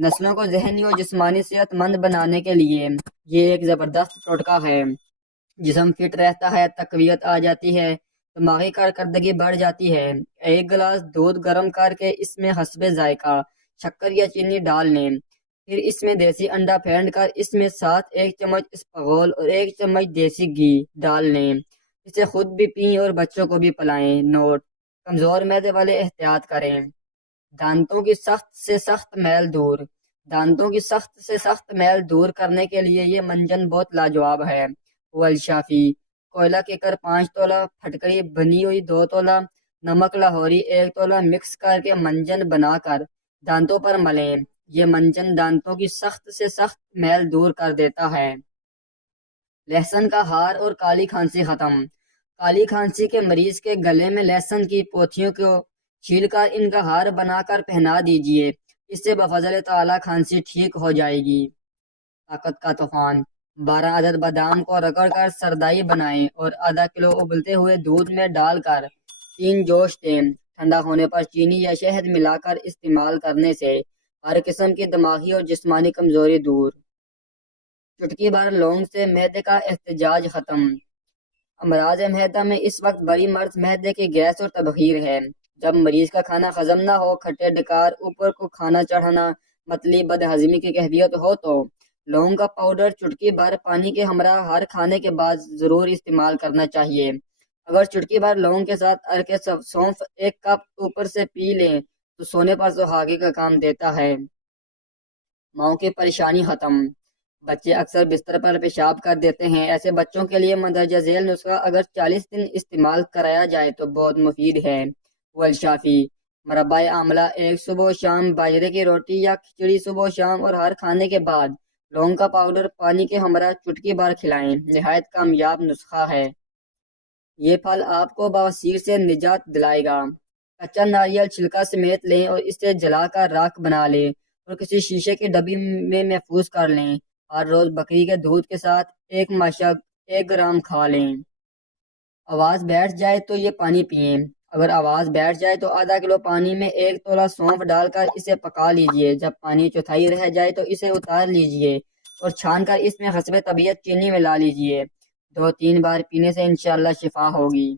نسلوں کو ذہنی اور جسمانی صحت مند بنانے کے لیے یہ ایک زبردست ٹوٹکا ہے۔ جسم فٹ رہتا ہے، تقویت آ جاتی ہے، دماغی کارکردگی بڑھ جاتی ہے۔ ایک گلاس دودھ گرم کر کے اس میں حسب ذائقہ شکر یا چینی ڈال لیں، پھر اس میں دیسی انڈا پھینٹ کر اس میں ساتھ ایک چمچ اسپغول اور ایک چمچ دیسی گھی ڈال لیں۔ اسے خود بھی پئیں اور بچوں کو بھی پلائیں۔ نوٹ: کمزور معدے والے احتیاط کریں۔ دانتوں کی سخت سے سخت میل دور۔ دانتوں کی سخت سے سخت میل دور کرنے کے لیے یہ منجن بہت لاجواب ہے۔ والشافی: کوئلہ کیکر 5 تولہ، پھٹکری بنی ہوئی 2 تولہ، نمک لاہوری 1 تولہ مکس کر کے منجن بنا کر دانتوں پر ملیں۔ یہ منجن دانتوں کی سخت سے سخت میل دور کر دیتا ہے۔ لہسن کا ہار اور کالی کھانسی ختم۔ کالی کھانسی کے مریض کے گلے میں لہسن کی پوتھیوں کو چھیل کر ان کا ہار بنا کر پہنا دیجیے، اس سے بفضل تعالی کھانسی ٹھیک ہو جائے گی۔ طاقت کا طوفان: 12 عدد بادام کو رگڑ کر سردائی بنائیں اور آدھا کلو ابلتے ہوئے دودھ میں ڈال کر 3 جوش دیں۔ ٹھنڈا ہونے پر چینی یا شہد ملا کر استعمال کرنے سے ہر قسم کی دماغی اور جسمانی کمزوری دور۔ چٹکی بھر لونگ سے معدے کا احتجاج ختم۔ امراض معدہ میں اس وقت بڑی مرض معدے کی گیس اور تبخیر ہے۔ جب مریض کا کھانا ہضم نہ ہو، کھٹے ڈکار، اوپر کو کھانا چڑھنا، متلی بد ہضمی کی کیفیت ہو تو لونگ کا پاؤڈر چٹکی بھر پانی کے ہمراہ ہر کھانے کے بعد ضرور استعمال کرنا چاہیے۔ اگر چٹکی بھر لونگ کے ساتھ ارکے سونف 1 کپ اوپر سے پی لیں تو سونے پر سہاگے کا کام دیتا ہے۔ ماؤں کی پریشانی ختم۔ بچے اکثر بستر پر پیشاب کر دیتے ہیں۔ ایسے بچوں کے لیے مندرجہ ذیل نسخہ اگر 40 دن استعمال کرایا جائے تو بہت مفید ہے۔ والشافی: مربع آملہ 1 صبح و شام، باجرے کی روٹی یا کھچڑی صبح و شام اور ہر کھانے کے بعد لونگ کا پاؤڈر پانی کے ہمراہ چٹکی بھر کھلائیں۔ نہایت کامیاب نسخہ ہے۔ یہ پھل آپ کو بواسیر سے نجات دلائے گا۔ کچا ناریل چھلکا سمیت لیں اور اسے جلا کر راکھ بنا لیں اور کسی شیشے کی ڈبی میں محفوظ کر لیں۔ ہر روز بکری کے دودھ کے ساتھ 1 مشق 1 گرام کھا لیں۔ آواز بیٹھ جائے تو یہ پانی پئیں۔ اگر آواز بیٹھ جائے تو آدھا کلو پانی میں 1 تولہ سونف ڈال کر اسے پکا لیجئے۔ جب پانی چوتھائی رہ جائے تو اسے اتار لیجئے اور چھان کر اس میں حسب طبیعت چینی ملا لیجئے۔ 2-3 بار پینے سے انشاءاللہ شفا ہوگی۔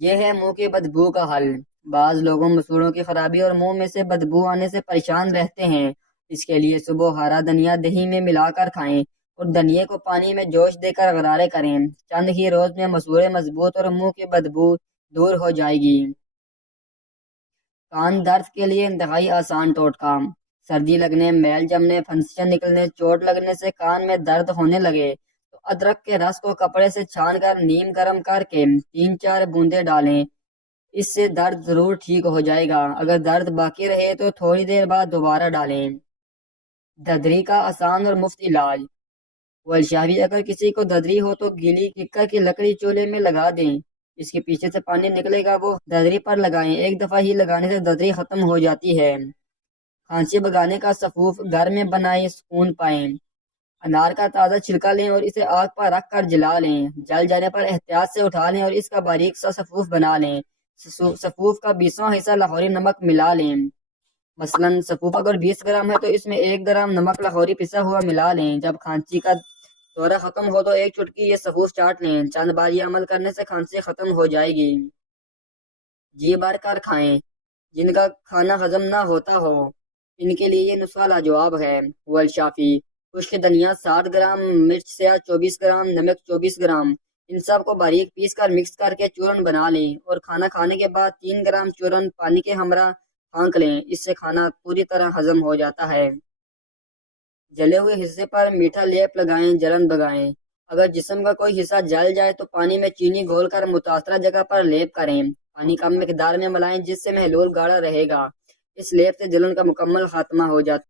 یہ ہے منہ کی بدبو کا حل۔ بعض لوگوں مسوڑوں کی خرابی اور منہ میں سے بدبو آنے سے پریشان رہتے ہیں۔ اس کے لیے صبح ہرا دھنیا دہی میں ملا کر کھائیں اور دھنیے کو پانی میں جوش دے کر غرارے کریں۔ چند ہی روز میں مسوڑے مضبوط اور منہ کی بدبو دور ہو جائے گی۔ کان درد کے لیے انتہائی آسان ٹوٹکا: سردی لگنے، میل جمنے، پھنسیاں نکلنے، چوٹ لگنے سے کان میں درد ہونے لگے تو ادرک کے رس کو کپڑے سے چھان کر نیم گرم کر کے 3-4 بوندیں ڈالیں، اس سے درد ضرور ٹھیک ہو جائے گا۔ اگر درد باقی رہے تو تھوڑی دیر بعد دوبارہ ڈالیں۔ ددری کا آسان اور مفت علاج: والشافی: اگر کسی کو ددری ہو تو گیلی ککر کی لکڑی چولہے میں لگا دیں، اس کے پیچھے سے پانی نکلے گا، وہ ددری پر لگائیں۔ 1 دفعہ ہی لگانے سے ددری ختم ہو جاتی ہے۔ کھانسی بھگانے کا سفوف گھر میں بنائیں، سکون پائیں۔ انار کا تازہ چھلکا لیں اور اسے آگ پر رکھ کر جلا لیں۔ جل جانے پر احتیاط سے اٹھا لیں اور اس کا باریک سا سفوف بنا لیں۔ سفوف کا 20واں حصہ لاہوری نمک ملا لیں۔ مثلاً سفوف اگر 20 گرام ہے تو اس میں 1 گرام نمک لاہوری پسا ہوا ملا لیں۔ جب کھانسی کا دورہ ختم ہو تو 1 چٹکی یہ سفوف چاٹ لیں۔ چند بار یہ عمل کرنے سے کھانسی ختم ہو جائے گی۔ جی بھر کر کھائیں: جن کا کھانا ہضم نہ ہوتا ہو ان کے لیے یہ نسخہ لاجواب ہے۔ والشافی: خشک دھنیا 60 گرام، مرچ سیاہ 24 گرام، نمک 24 گرام، ان سب کو باریک پیس کر مکس کر کے چورن بنا لیں اور کھانا کھانے کے بعد 3 گرام چورن پانی کے ہمراہ پھانک لیں، اس سے کھانا پوری طرح ہضم ہو جاتا ہے۔ جلے ہوئے حصے پر میٹھا لیپ لگائیں، جلن بھگائیں: اگر جسم کا کوئی حصہ جل جائے تو پانی میں چینی گھول کر متاثرہ جگہ پر لیپ کریں۔ پانی کم مقدار میں ملائیں جس سے محلول گاڑھا رہے گا۔ اس لیپ سے جلن کا مکمل خاتمہ ہو جاتا ہے۔